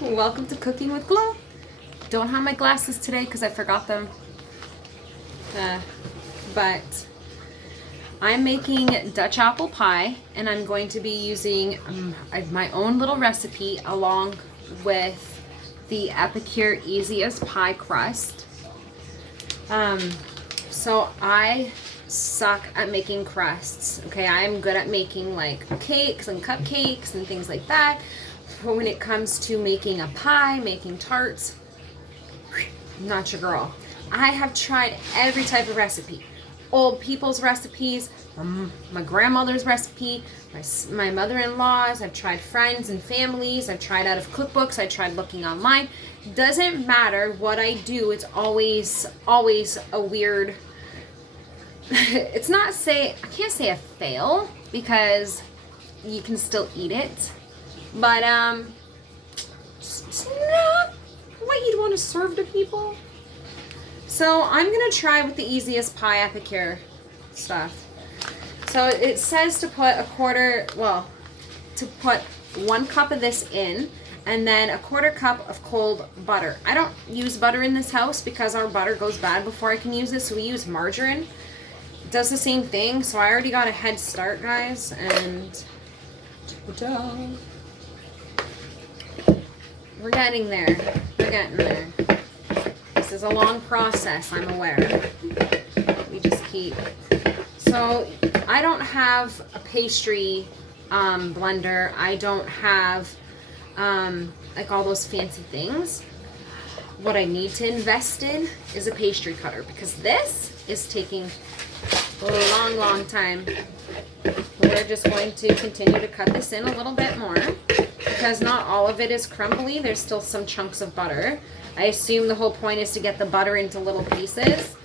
Welcome to Cooking with Glow. Don't have my glasses today because I forgot them. But I'm making Dutch apple pie, and I'm going to be using my own little recipe along with the Epicure As Pie Crust. So I suck at making crusts. Okay, I'm good at making like cakes and cupcakes and things like that. But when it comes to making a pie, making tarts, not your girl. I have tried every type of recipe. Old people's recipes, my grandmother's recipe, my mother-in-law's. I've tried friends and families. I've tried out of cookbooks. I tried looking online. Doesn't matter what I do. It's always a weird. I can't say a fail because you can still eat it. But it's not what you'd want to serve to people. So I'm going to try with the easiest pie Epicure stuff. So it says to put to put 1 cup of this in, and then a 1/4 cup of cold butter. I don't use butter in this house because our butter goes bad before I can use it, so we use margarine. It does the same thing, so I already got a head start, guys, and we're getting there. We're getting there. This is a long process, I'm aware. We just keep. So I don't have a pastry blender. I don't have like all those fancy things. What I need to invest in is a pastry cutter because this is taking a long time. We're just going to continue to cut this in a little bit more because not all of it is crumbly. There's still some chunks of butter. I assume the whole point is to get the butter into little pieces.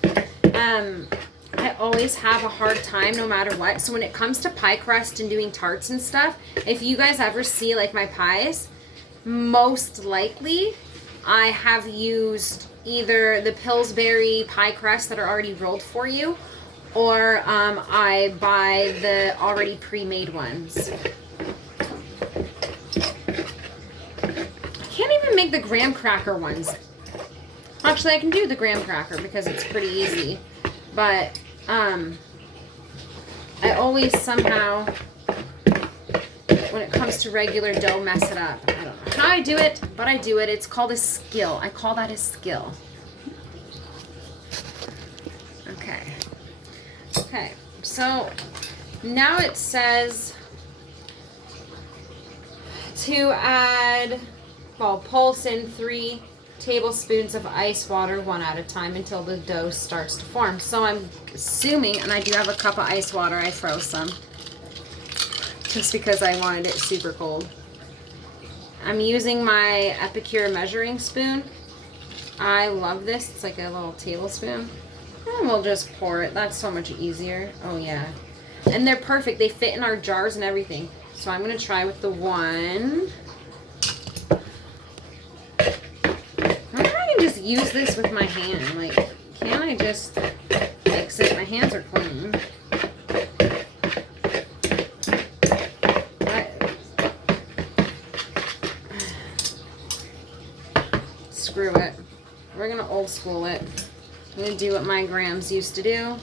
I always have a hard time no matter what. So when it comes to pie crust and doing tarts and stuff, if you guys ever see like my pies, most likely I have used either the Pillsbury pie crust that are already rolled for you, or I buy the already pre-made ones. I can't even make the graham cracker ones. Actually, I can do the graham cracker because it's pretty easy. But I always somehow, when it comes to regular dough, mess it up. I don't know how I do it, but I do it. It's called a skill. I call that a skill. Okay, so now it says to add, pulse in 3 tablespoons of ice water 1 at a time until the dough starts to form. So I'm assuming, and I do have a cup of ice water, I froze some just because I wanted it super cold. I'm using my Epicure measuring spoon. I love this. It's like a little tablespoon. And we'll just pour it. That's so much easier. Oh yeah. And they're perfect. They fit in our jars and everything. So I'm going to try with the 1. I wonder if I can just use this with my hand. Like, can't I just mix it? My hands are clean. Screw it. We're going to old school it. I'm going to do what my grams used to do.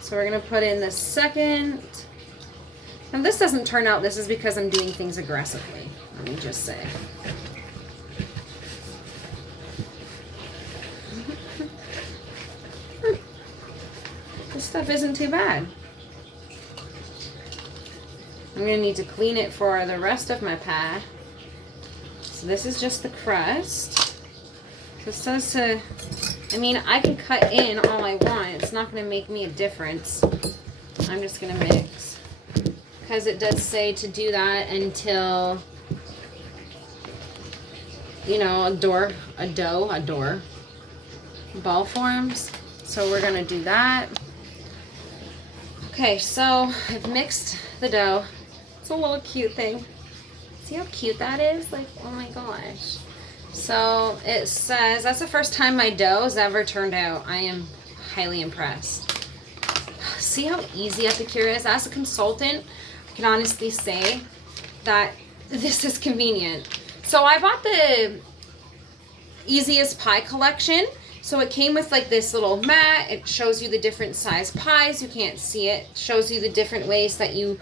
So we're going to put in the 2nd. And this doesn't turn out, this is because I'm doing things aggressively. Let me just say. This stuff isn't too bad. I'm going to need to clean it for the rest of my pie. So this is just the crust. So it says to, I can cut in all I want. It's not going to make me a difference. I'm just going to mix. Because it does say to do that until, a ball forms. So we're going to do that. Okay, so I've mixed the dough. It's a little cute thing. See how cute that is? Like, oh my gosh. So it says, that's the first time my dough has ever turned out. I am highly impressed. See how easy Epicure is? As a consultant, I can honestly say that this is convenient. So I bought the Easy as Pie collection. So it came with like this little mat. It shows you the different size pies. You can't see it. It shows you the different ways that you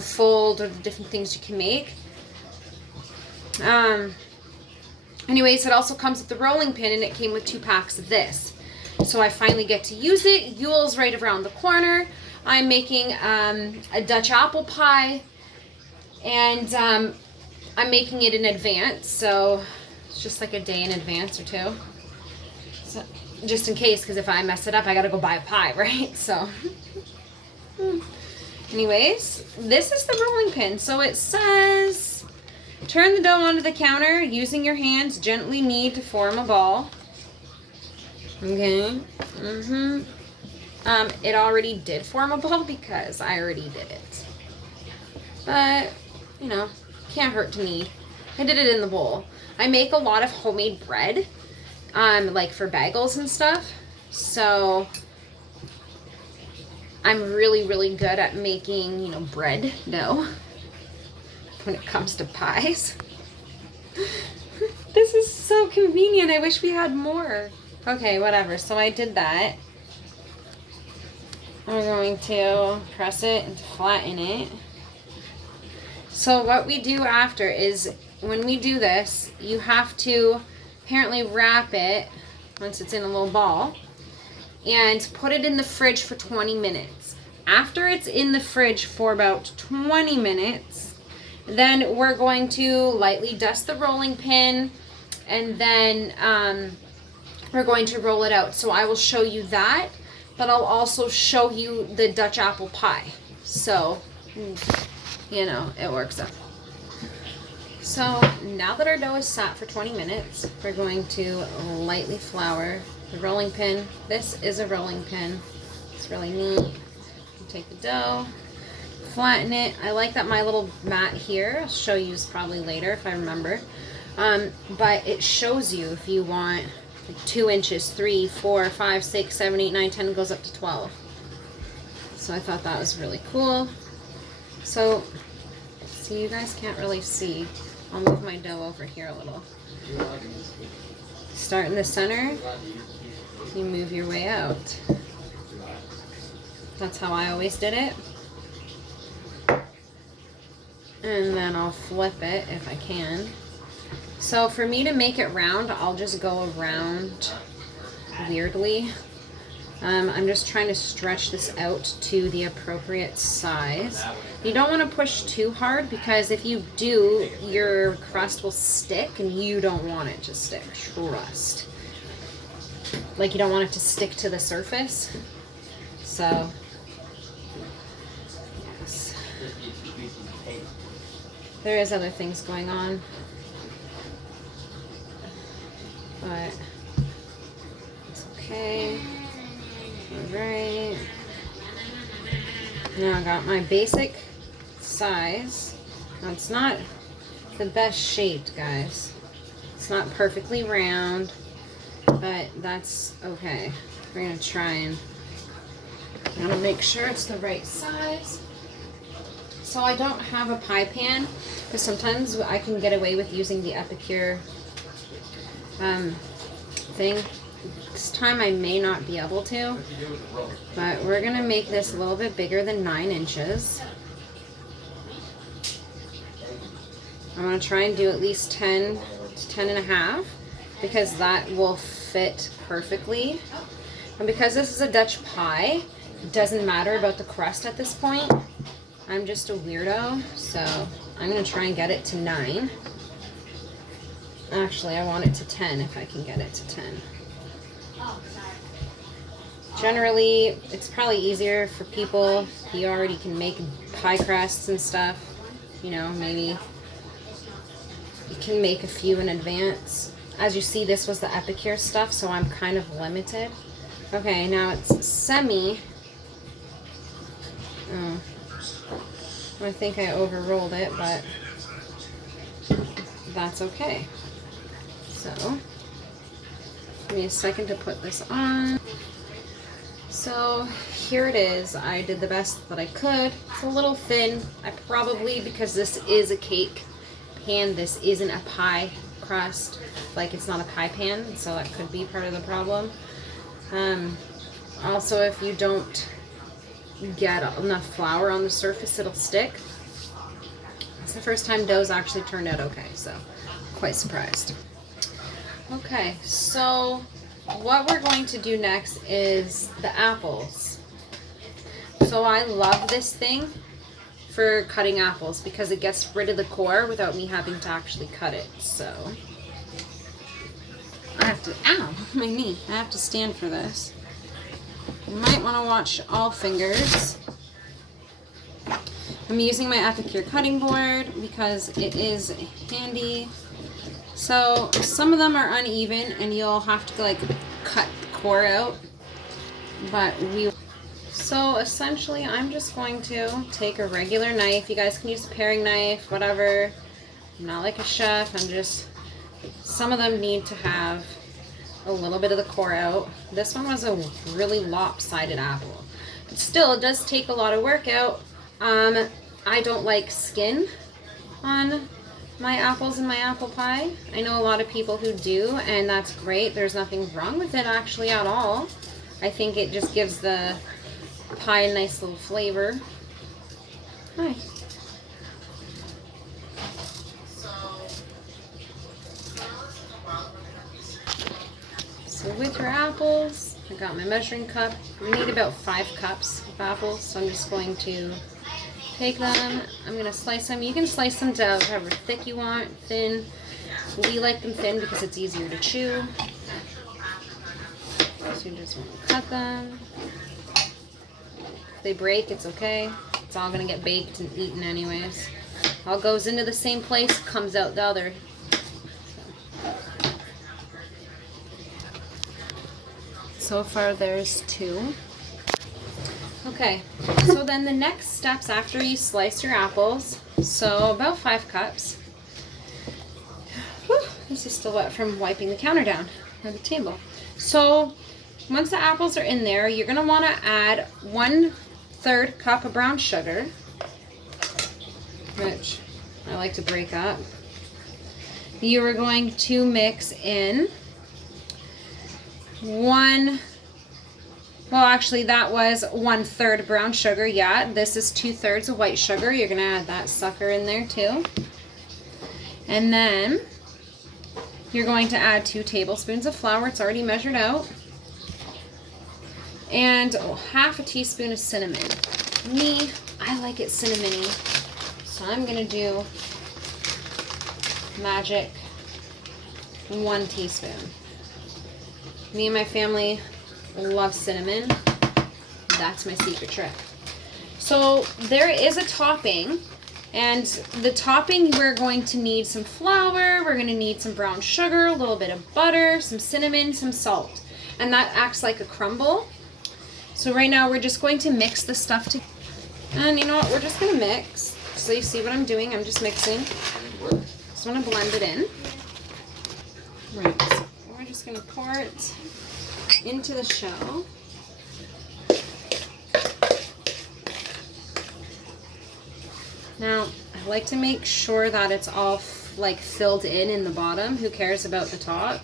fold, or the different things you can make. Anyways, it also comes with the rolling pin, and it came with 2 packs of this. So I finally get to use it. Yule's right around the corner. I'm making a Dutch apple pie, and I'm making it in advance, so it's just like a day in advance or 2. So, just in case, because if I mess it up, I gotta go buy a pie, right? So, anyways, this is the rolling pin. So it says, turn the dough onto the counter, using your hands, gently knead to form a ball. Okay. It already did form a ball because I already did it. But, you know, can't hurt to knead. I did it in the bowl. I make a lot of homemade bread, like for bagels and stuff. So I'm really, really good at making, you know, bread dough when it comes to pies. This is so convenient. I wish we had more. Okay, whatever. So I did that. We're going to press it and flatten it. So what we do after is, when we do this, you have to apparently wrap it once it's in a little ball and put it in the fridge for 20 minutes. After it's in the fridge for about 20 minutes, then we're going to lightly dust the rolling pin, and then we're going to roll it out. So I will show you that, but I'll also show you the Dutch apple pie. So, you know, it works out. So now that our dough is sat for 20 minutes, we're going to lightly flour the rolling pin. This is a rolling pin. It's really neat. You take the dough, flatten it. I like that my little mat here, I'll show you probably later if I remember, but it shows you if you want like 2 inches, 3, 4, 5, 6, 7, 8, 9, 10, goes up to 12. So I thought that was really cool. So, see, you guys can't really see. I'll move my dough over here a little. Start in the center, you move your way out. That's how I always did it. And then I'll flip it if I can. So for me to make it round, I'll just go around weirdly. I'm just trying to stretch this out to the appropriate size. You don't want to push too hard, because if you do, your crust will stick, and you don't want it to stick. Trust. Like, you don't want it to stick to the surface. So, yes. There is other things going on, but it's okay. Alright. Now I got my basic size. Now it's not the best shaped, guys. It's not perfectly round, but that's okay. We're gonna try and I'm gonna make sure it's the right size. So I don't have a pie pan, but sometimes I can get away with using the Epicure thing. This time I may not be able to, but we're gonna make this a little bit bigger than 9 inches. I'm gonna try and do at least 10 to 10 and a half, because that will fit perfectly. And because this is a Dutch pie, it doesn't matter about the crust at this point. I'm just a weirdo, so I'm gonna try and get it to 9. Actually, I want it to 10 if I can get it to 10. Generally, it's probably easier for people if you already can make pie crusts and stuff. You know, maybe you can make a few in advance. As you see, this was the Epicure stuff, so I'm kind of limited. Okay, now it's semi. Oh, I think I overrolled it, but that's okay. So, give me a second to put this on. So here it is. I did the best that I could. It's a little thin. I probably, because this is a cake hand, this isn't a pie crust, like it's not a pie pan, so that could be part of the problem. Also, if you don't get enough flour on the surface, it'll stick. It's the first time dough's actually turned out okay, so quite surprised. Okay, so what we're going to do next is the apples. So I love this thing for cutting apples because it gets rid of the core without me having to actually cut it. So I have to, ow, my knee. I have to stand for this. You might want to watch all fingers. I'm using my Epicure cutting board because it is handy. So some of them are uneven and you'll have to like cut the core out. So essentially I'm just going to take a regular knife. You guys can use a paring knife, whatever. I'm not like a chef. Some of them need to have a little bit of the core out. This one was a really lopsided apple. But still, it does take a lot of work out. I don't like skin on my apples and my apple pie. I know a lot of people who do, and that's great. There's nothing wrong with it actually at all. I think it just gives the pie a nice little flavor. Hi. So with your apples, I got my measuring cup. We need about 5 cups of apples, so I'm just going to take them. I'm going to slice them. You can slice them to however thick you want, thin. We like them thin because it's easier to chew. So you just want to cut them. If they break, it's okay. It's all going to get baked and eaten anyways. All goes into the same place, comes out the other. So far there's 2. Okay, so then the next steps after you slice your apples, so about 5 cups. Whew, this is still wet from wiping the counter down or the table. So once the apples are in there, you're gonna wanna add 1/3 cup of brown sugar, which I like to break up. You are going to mix in that was 1/3 brown sugar. Yeah, this is 2/3 of white sugar. You're gonna add that sucker in there too. And then you're going to add 2 tablespoons of flour. It's already measured out. And 1/2 teaspoon of cinnamon. I like it cinnamony. So I'm gonna do magic 1 teaspoon. Me and my family love cinnamon. That's my secret trick. So there is a topping, and the topping we're going to need some flour, we're going to need some brown sugar, a little bit of butter, some cinnamon, some salt, and that acts like a crumble. So right now we're just going to mix the stuff together. And you know what, we're just going to mix. So you see what I'm doing, I'm just mixing. Just want to blend it in. Right, so we're just going to pour it into the shell. Now, I like to make sure that it's all like filled in the bottom. Who cares about the top?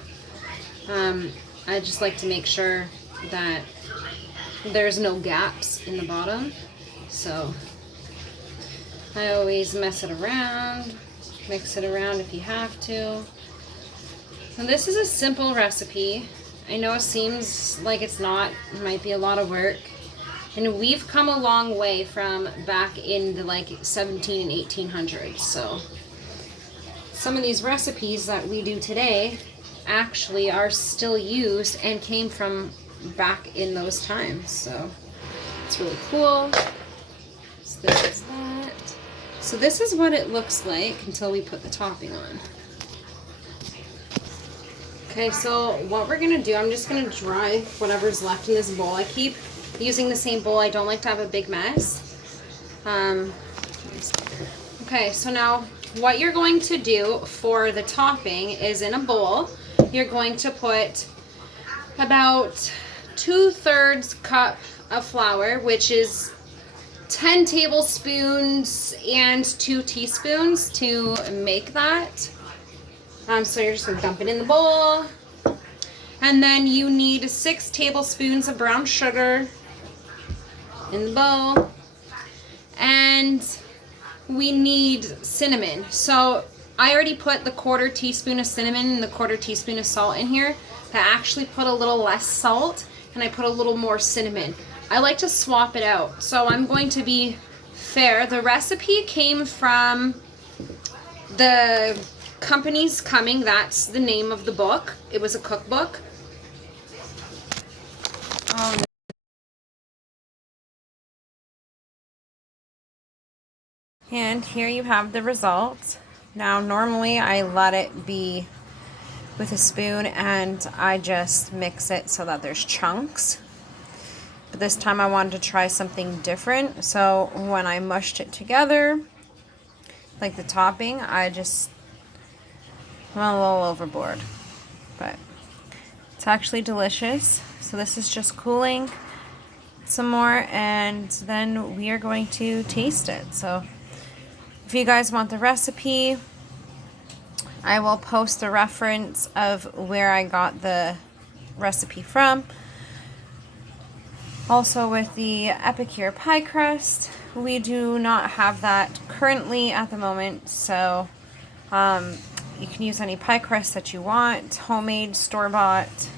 I just like to make sure that there's no gaps in the bottom. So I always mess it around, mix it around if you have to. And this is a simple recipe. I know it seems like it's not, it might be a lot of work. And we've come a long way from back in the like 17 and 1800s. So some of these recipes that we do today actually are still used and came from back in those times. So it's really cool. So this is that. So this is what it looks like until we put the topping on. Okay, so what we're gonna do, I'm just gonna dry whatever's left in this bowl. I keep using the same bowl. I don't like to have a big mess. Okay, so now what you're going to do for the topping is in a bowl, you're going to put about 2/3 cup of flour, which is 10 tablespoons and 2 teaspoons to make that. So you're just gonna dump it in the bowl. And then you need 6 tablespoons of brown sugar in the bowl. And we need cinnamon. So I already put the 1/4 teaspoon of cinnamon and the 1/4 teaspoon of salt in here. I actually put a little less salt and I put a little more cinnamon. I like to swap it out. So I'm going to be fair. The recipe came from the Company's Coming. That's the name of the book. It was a cookbook. And here you have the results. Now normally I let it be with a spoon and I just mix it so that there's chunks. But this time I wanted to try something different. So when I mushed it together, like the topping, I just went a little overboard. But it's actually delicious. So this is just cooling some more and then we are going to taste it. So if you guys want the recipe, I will post the reference of where I got the recipe from. Also with the Epicure Pie Crust, we do not have that currently at the moment, so you can use any pie crust that you want, homemade, store-bought,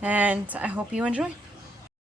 and I hope you enjoy.